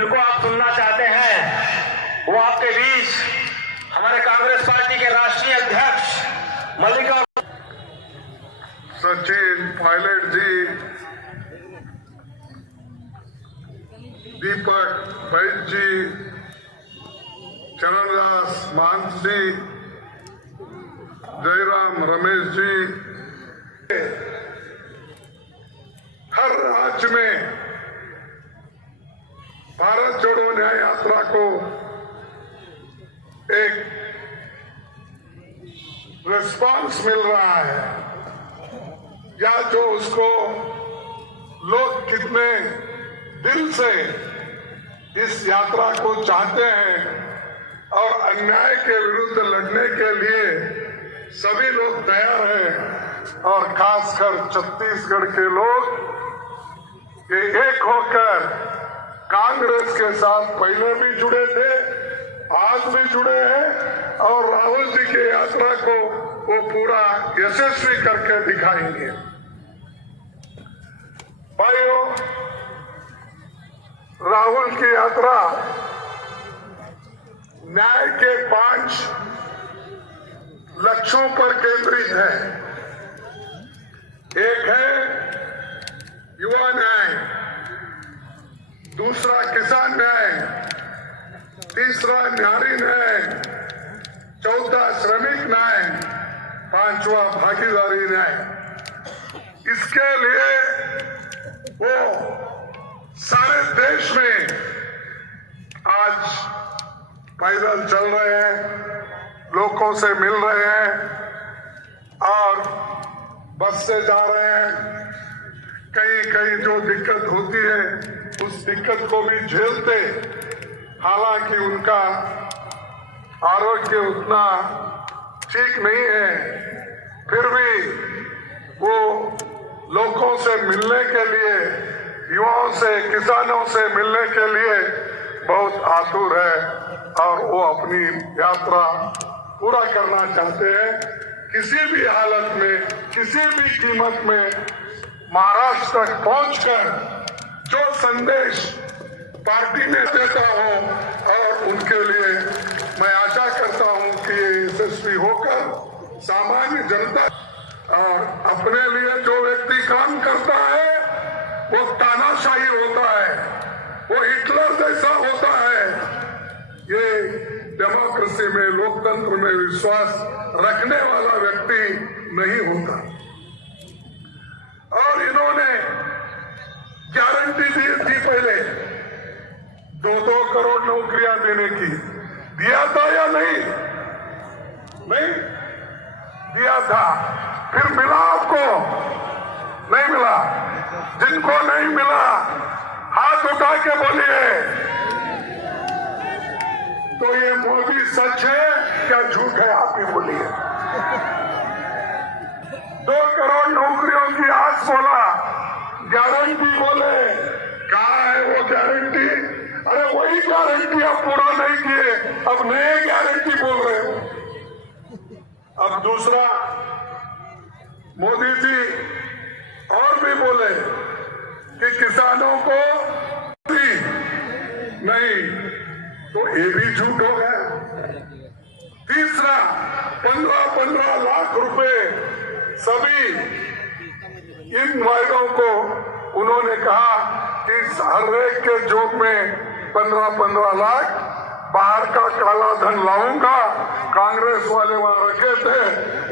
जिनको आप सुनना चाहते हैं वो आपके बीच हमारे कांग्रेस पार्टी के राष्ट्रीय अध्यक्ष मल्लिका सचिन पायलट जी, दीपक बैद जी, चरणदास महंत जी, जयराम रमेश जी, हर राज्य में भारत जोड़ो न्याय यात्रा को एक रिस्पांस मिल रहा है, या जो उसको लोग कितने दिल से इस यात्रा को चाहते हैं और अन्याय के विरुद्ध लड़ने के लिए सभी लोग तैयार हैं। और खासकर छत्तीसगढ़ के लोग ये एक होकर कांग्रेस के साथ पहले भी जुड़े थे, आज भी जुड़े हैं और राहुल जी की यात्रा को वो पूरा यशस्वी करके दिखाएंगे। भाइयों, राहुल की यात्रा न्याय के 5 लक्ष्यों पर केंद्रित है। एक है युवा न्याय, दूसरा किसान न्याय, तीसरा नारी न्याय, चौथा श्रमिक न्याय, 5वां भागीदारी न्याय। इसके लिए वो सारे देश में आज पैदल चल रहे हैं, लोगों से मिल रहे हैं और बस से जा रहे हैं। कहीं कहीं जो दिक्कत होती है उस दिक्कत को भी झेलते, हालांकि उनका आरोग्य उतना ठीक नहीं है, फिर भी वो लोगों से मिलने के लिए, युवाओं से, किसानों से मिलने के लिए बहुत आतुर है और वो अपनी यात्रा पूरा करना चाहते हैं। किसी भी हालत में, किसी भी कीमत में महाराष्ट्र तक पहुंचकर जो संदेश पार्टी ने देता हो और उनके लिए मैं आशा करता हूं कि यशस्वी होकर सामान्य जनता और अपने लिए जो व्यक्ति काम करता है वो तानाशाही होता है, वो हिटलर जैसा होता है। ये डेमोक्रेसी में, लोकतंत्र में विश्वास रखने वाला व्यक्ति नहीं होता। और इन्होंने गारंटी दी थी पहले 2-2 करोड़ नौकरियां देने की, दिया था या नहीं? नहीं दिया था। फिर मिला आपको? नहीं मिला। जिनको नहीं मिला हाथ उठा के बोलिए। तो ये मोदी सच है क्या झूठ है? आप ही बोलिए। 2 करोड़ नौकरियों की आस बोला, गारंटी बोले, कहा है वो गारंटी? अरे वही गारंटी आप पूरा नहीं किए, अब नए गारंटी बोल रहे हो। अब दूसरा, मोदी जी और भी बोले कि किसानों को नहीं, तो ये भी झूठ हो गया। तीसरा, 15-15 लाख रुपए सभी इन वायदों को उन्होंने कहा कि हर एक के जोब में 15-15 लाख बाहर का काला धन लाऊंगा, कांग्रेस वाले वहां रखे थे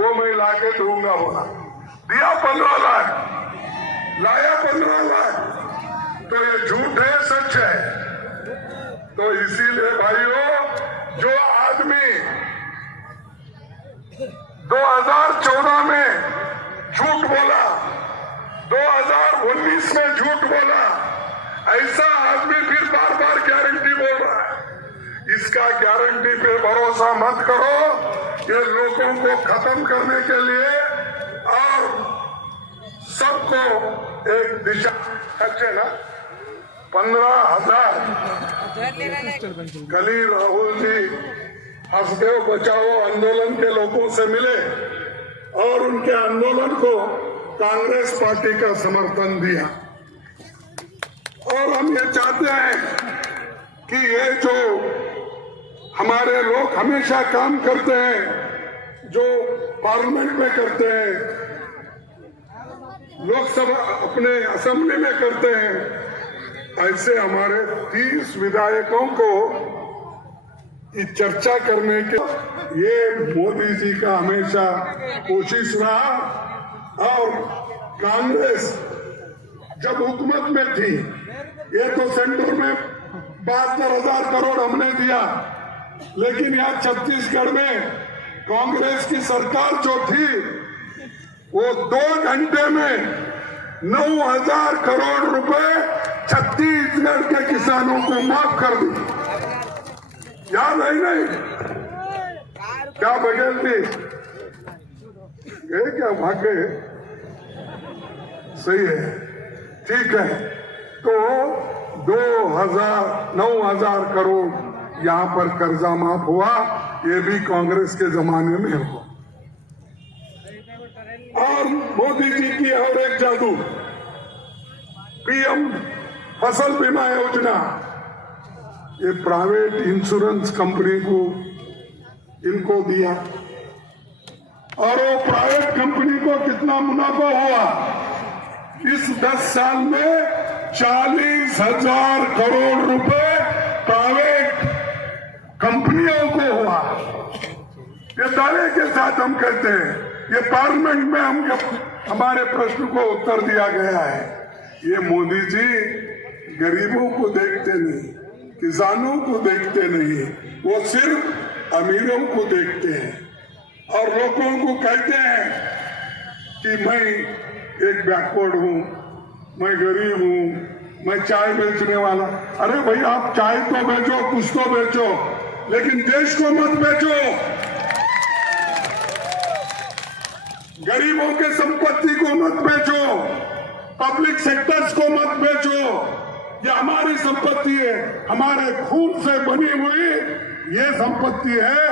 वो मैं लाके दूंगा बोला। दिया 15 लाख, लाया 15 लाख। तो ये झूठ है सच है? तो इसीलिए भाइयों, जो आदमी 2014 में झूठ बोला, 2019 में झूठ बोला, ऐसा आदमी फिर बार बार गारंटी बोल रहा है। इसका गारंटी पे भरोसा मत करो। ये लोगों को खत्म करने के लिए और सबको एक दिशा, अच्छे ना 15,000 कल ही राहुल जी हसदेव बचाओ आंदोलन के लोगों से मिले और उनके आंदोलन को कांग्रेस पार्टी का समर्थन दिया। और हम ये चाहते हैं कि ये जो हमारे लोग हमेशा काम करते हैं, जो पार्लियामेंट में करते हैं, लोकसभा अपने असेंबली में करते हैं, ऐसे हमारे 30 विधायकों को ये चर्चा करने के ये मोदी जी का हमेशा कोशिश रहा। और कांग्रेस जब हुकूमत में थी, ये तो सेंटर में 72,000 करोड़ हमने दिया, लेकिन यहाँ छत्तीसगढ़ में कांग्रेस की सरकार जो थी वो 2 घंटे में 9,000 करोड़ रुपए छत्तीसगढ़ के किसानों को माफ कर दी। याद है नहीं? क्या बघेल थी? ये क्या भाग्य है? सही है, ठीक है। तो 9,000 करोड़ यहाँ पर कर्जा माफ हुआ, ये भी कांग्रेस के जमाने में हुआ। और मोदी जी की और एक जादू, पीएम फसल बीमा योजना, ये प्राइवेट इंश्योरेंस कंपनी को इनको दिया, और वो प्राइवेट कंपनी को कितना मुनाफा हुआ? इस 10 साल में 40,000 करोड़ रुपए प्राइवेट कंपनियों को हुआ। ये दावे के साथ हम कहते हैं, ये पार्लियामेंट में हम हमारे प्रश्न को उत्तर दिया गया है। ये मोदी जी गरीबों को देखते नहीं, किसानों को देखते नहीं, वो सिर्फ अमीरों को देखते हैं और लोगों को कहते हैं कि मैं एक बैकवर्ड हूं, मैं गरीब हूं, मैं चाय बेचने वाला। अरे भाई, आप चाय तो बेचो, कुछ तो बेचो, लेकिन देश को मत बेचो। गरीबों के संपत्ति को मत बेचो, पब्लिक सेक्टर्स को मत बेचो। ये हमारी संपत्ति है, हमारे खून से बनी हुई ये संपत्ति है।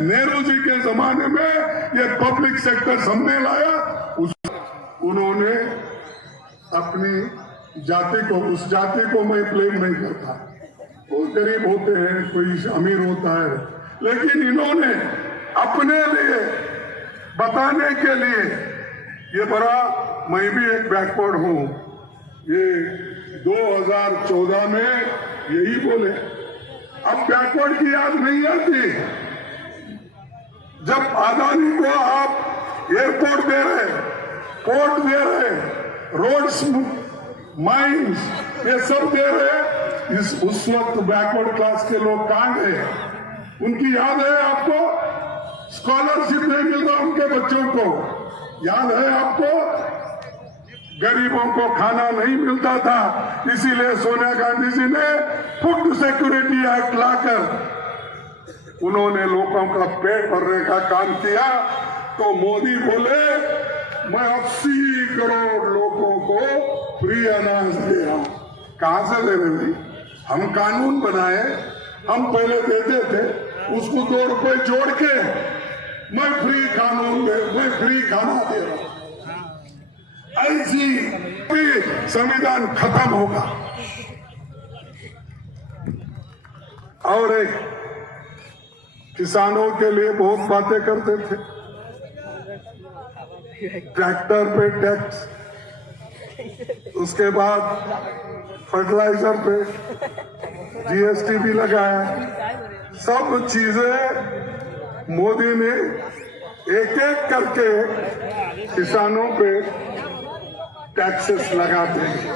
नेहरू जी के जमाने में ये पब्लिक सेक्टर हमने लाया, उन्होंने अपनी जाति को, उस जाति को मैं ब्लेम नहीं करता, कोई गरीब होते हैं, कोई अमीर होता है, लेकिन इन्होंने अपने लिए बताने के लिए ये बड़ा, मैं भी एक बैकवर्ड हूं, ये 2014 में यही बोले। अब बैकवर्ड की याद नहीं आती? जब अदानी को आप एयरपोर्ट दे रहे, पोर्ट दे रहे, रोड्स, माइंस, ये सब दे रहे, उस वक्त बैकवर्ड क्लास के लोग कहां गए? उनकी याद है आपको? स्कॉलरशिप नहीं मिलता उनके बच्चों को, याद है आपको? गरीबों को खाना नहीं मिलता था, इसीलिए सोनिया गांधी जी ने फूड सिक्योरिटी एक्ट लाकर उन्होंने लोगों का पेट भरने का काम किया। तो मोदी बोले, मैं 80 करोड़ लोगों को फ्री अनाज दे रहा हूं। कहां से दे रहे भाई? हम कानून बनाए, हम पहले देते थे, उसको 2 रुपए जोड़ के मैं फ्री खाना दे रहा हूं। ऐसी संविधान खत्म होगा। और एक किसानों के लिए बहुत बातें करते थे, ट्रैक्टर पे टैक्स, उसके बाद फर्टिलाइजर पे जीएसटी भी लगाया। सब चीजें मोदी ने एक एक करके किसानों पे टैक्सेस लगाते हैं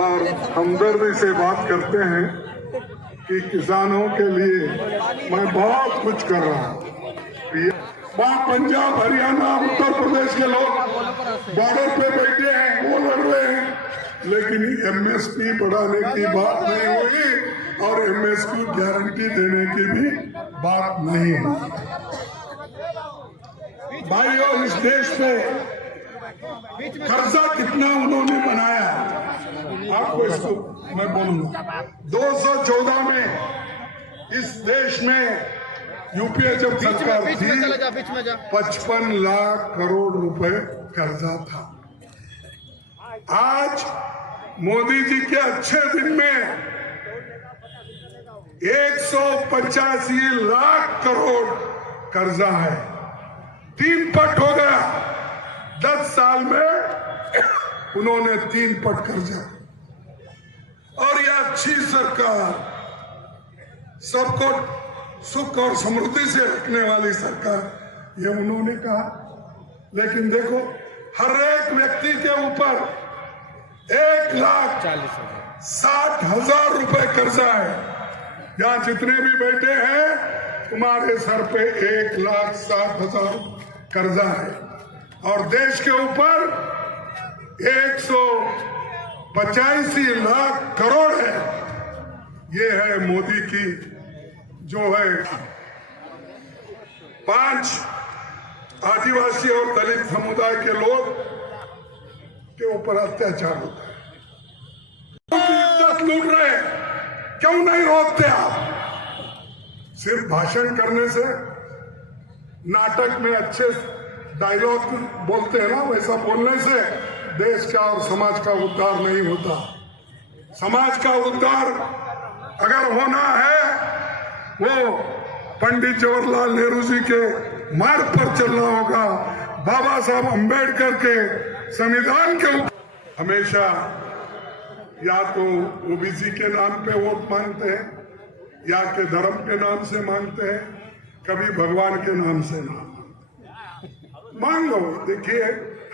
और हमदर्दी से बात करते हैं कि किसानों के लिए मैं बहुत कुछ कर रहा हूँ। वहाँ पंजाब, हरियाणा, उत्तर प्रदेश के लोग बॉर्डर पे बैठे हैं, वो लड़ रहे हैं, लेकिन एमएसपी बढ़ाने की बात नहीं हुई और एमएसपी गारंटी देने की भी बात नहीं हुई। भाइयों, इस देश पे कर्जा कितना उन्होंने बनाया, आपको इसको मैं बोलूंगा। 214 में इस देश में यूपीए जब सरकार थी, 55 लाख करोड़ रुपए कर्जा था। आज मोदी जी के अच्छे दिन में 185 लाख करोड़ कर्जा है, 3 पट हो गया। 10 साल में उन्होंने 3 पट कर्जा। और यह अच्छी सरकार, सबको सुख और समृद्धि से रखने वाली सरकार, ये उन्होंने कहा। लेकिन देखो, हर एक व्यक्ति के ऊपर 1,60,000 रुपए कर्जा है। यहां जितने भी बैठे हैं, तुम्हारे सर पे 1,60,000 कर्जा है। और देश के ऊपर 185 लाख करोड़ है। ये है मोदी की जो है 5 आदिवासी और दलित समुदाय के लोग के ऊपर अत्याचार होता है। इज्जत लूट रहे हैं, क्यों नहीं रोकते आप? सिर्फ भाषण करने से, नाटक में अच्छे डायलॉग बोलते हैं ना, वैसा बोलने से देश का और समाज का उद्धार नहीं होता। समाज का उद्धार अगर होना है, वो पंडित जवाहरलाल नेहरू जी के मार्ग पर चलना होगा। बाबा साहब अंबेडकर के संविधान के ऊपर हमेशा या तो ओबीसी के नाम पे वोट मांगते हैं, या के धर्म के नाम से मांगते हैं, कभी भगवान के नाम से नाम मांग लो। देखिए,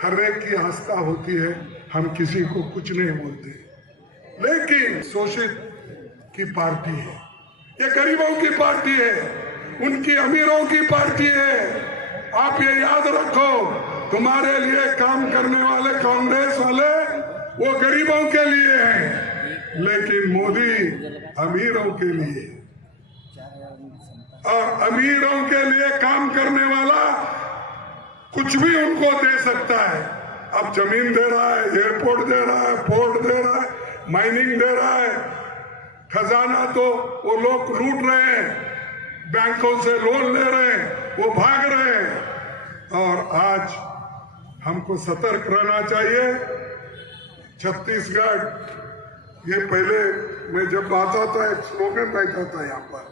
हर एक की आस्था होती है, हम किसी को कुछ नहीं बोलते। लेकिन शोषित की पार्टी है, ये गरीबों की पार्टी है, उनकी अमीरों की पार्टी है। आप ये याद रखो, तुम्हारे लिए काम करने वाले कांग्रेस वाले वो गरीबों के लिए हैं, लेकिन मोदी अमीरों के लिए। और अमीरों के लिए काम करने वाला कुछ भी उनको दे सकता है। अब जमीन दे रहा है, एयरपोर्ट दे रहा है, पोर्ट दे रहा है, माइनिंग दे रहा है, खजाना तो वो लोग लूट रहे हैं, बैंकों से लोन ले रहे हैं, वो भाग रहे हैं। और आज हमको सतर्क रहना चाहिए। छत्तीसगढ़, ये पहले मैं जब आता था, एक स्लोगन रहता था यहाँ पर,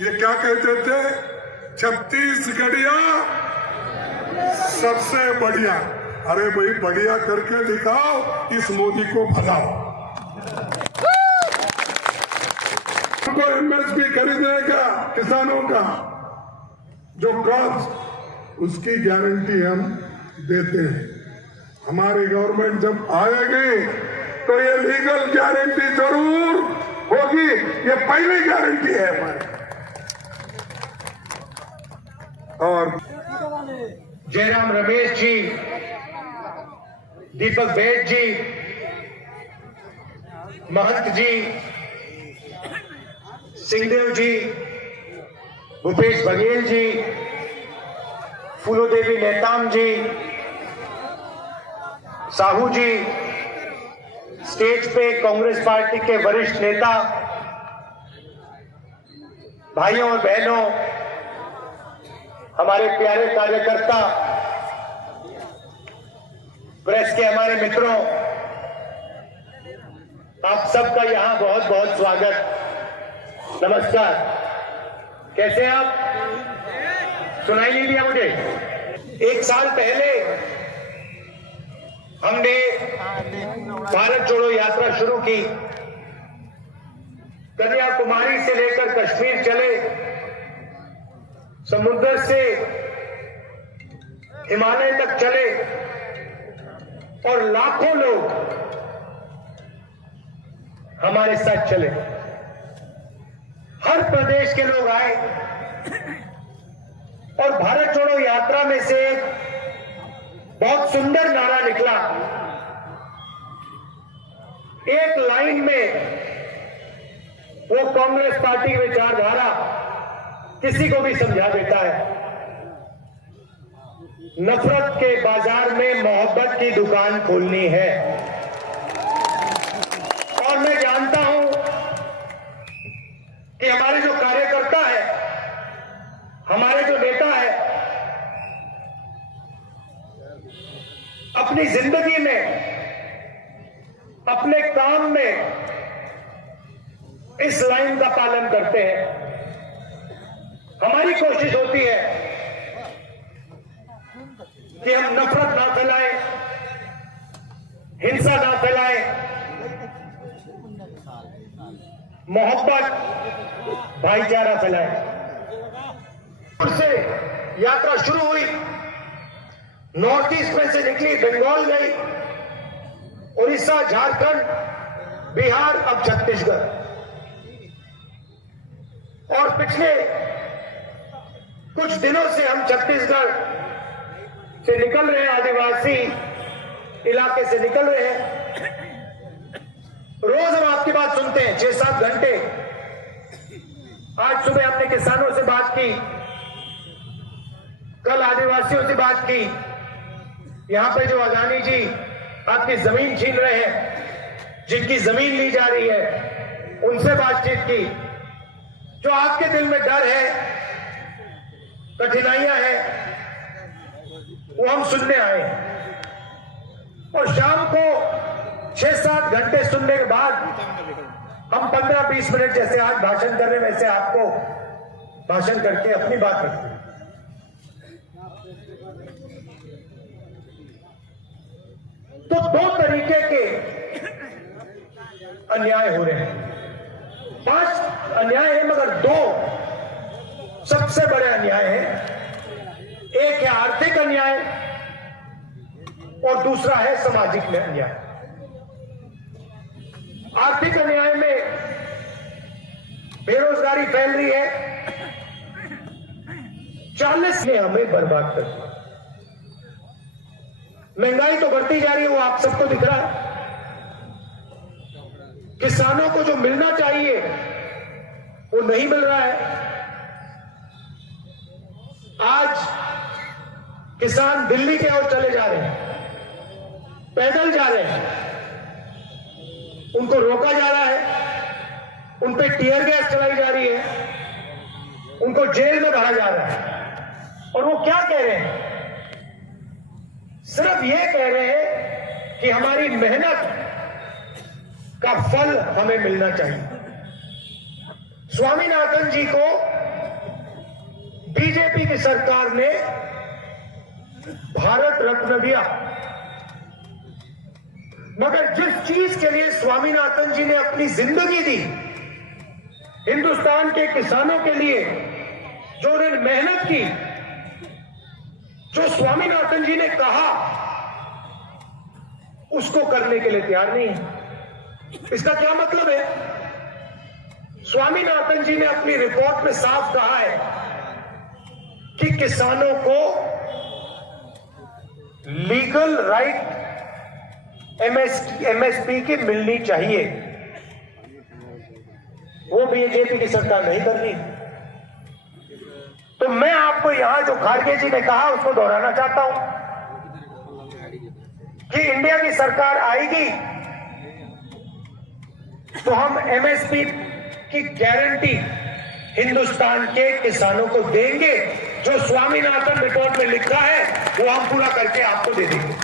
ये क्या कहते थे? छत्तीसगढ़िया सबसे बढ़िया। अरे भाई, बढ़िया करके दिखाओ, इस मोदी को भगाओ। हमको एमएसपी खरीदने का, किसानों का जो क्रॉप्स, उसकी गारंटी हम देते हैं। हमारी गवर्नमेंट जब आएगी तो ये लीगल गारंटी जरूर होगी, ये पहली गारंटी है हमारी। और जयराम रमेश जी, दीपक बेद जी, महंत जी, सिंहदेव जी, भूपेश बघेल जी, फूलोदेवी नेताम जी, साहू जी, स्टेज पे कांग्रेस पार्टी के वरिष्ठ नेता, भाइयों और बहनों, हमारे प्यारे कार्यकर्ता, प्रेस के हमारे मित्रों, आप सबका यहां बहुत बहुत स्वागत। नमस्कार। कैसे हैं आप? सुनाई नहीं दिया मुझे? 1 साल पहले हमने भारत जोड़ो यात्रा शुरू की। कन्याकुमारी से लेकर कश्मीर चले, समुद्र से हिमालय तक चले, और लाखों लोग हमारे साथ चले। हर प्रदेश के लोग आए, और भारत जोड़ो यात्रा में से बहुत सुंदर नारा निकला। एक लाइन में वो कांग्रेस पार्टी की विचारधारा किसी को भी समझा देता है। नफरत के बाजार में मोहब्बत की दुकान खोलनी है। और मैं जानता हूं कि हमारे जो कार्यकर्ता है, हमारे जो नेता है, अपनी जिंदगी में, अपने काम में इस लाइन का पालन करते हैं। हमारी कोशिश होती है कि हम नफरत ना फैलाएं, हिंसा ना फैलाएं, मोहब्बत, भाईचारा फैलाएं। से यात्रा शुरू हुई, नॉर्थ ईस्ट में से निकली, बंगाल गई, उड़ीसा, झारखंड, बिहार, अब छत्तीसगढ़। और पिछले कुछ दिनों से हम छत्तीसगढ़ से निकल रहे हैं, आदिवासी इलाके से निकल रहे हैं। रोज हम आपकी बात सुनते हैं, 6-7 घंटे। आज सुबह हमने किसानों से बात की, कल आदिवासियों से बात की। यहां पे जो अदानी जी आपकी जमीन छीन रहे हैं, जिनकी जमीन ली जा रही है, उनसे बातचीत की। जो आपके दिल में डर है, कठिनाइयां हैं, वो हम सुनने आए। और शाम को 6-7 घंटे सुनने के बाद हम 15-20 मिनट जैसे आज भाषण कर रहे हैं, वैसे आपको भाषण करके अपनी बात रखते हैं। तो 2 तरीके के अन्याय हो रहे हैं। 5 अन्याय है, मगर 2 सबसे बड़े अन्याय हैं। एक है आर्थिक अन्याय और दूसरा है सामाजिक अन्याय। आर्थिक अन्याय में बेरोजगारी फैल रही है, 40 ने हमें बर्बाद कर दिया। महंगाई तो बढ़ती जा रही है, वो आप सबको दिख रहा है। किसानों को जो मिलना चाहिए वो नहीं मिल रहा है। आज किसान दिल्ली की ओर चले जा रहे हैं, पैदल जा रहे हैं, उनको रोका जा रहा है, उन पे टीयर गैस चलाई जा रही है, उनको जेल में भरा जा रहा है। और वो क्या कह रहे हैं? सिर्फ ये कह रहे हैं कि हमारी मेहनत का फल हमें मिलना चाहिए। स्वामीनाथन जी को बीजेपी की सरकार ने भारत रत्न दिया, मगर जिस चीज के लिए स्वामीनाथन जी ने अपनी जिंदगी दी, हिंदुस्तान के किसानों के लिए जो उन्होंने मेहनत की, जो स्वामीनाथन जी ने कहा, उसको करने के लिए तैयार नहीं है। इसका क्या मतलब है? स्वामीनाथन जी ने अपनी रिपोर्ट में साफ कहा है कि किसानों को लीगल राइट एमएसपी की मिलनी चाहिए। वो बीजेपी की सरकार नहीं कर रही। तो मैं आपको यहां जो खारगे जी ने कहा उसको दोहराना चाहता हूं कि इंडिया की सरकार आएगी तो हम एमएसपी की गारंटी हिंदुस्तान के किसानों को देंगे। जो स्वामीनाथन रिपोर्ट में लिखा है वो हम पूरा करके आपको दे देंगे।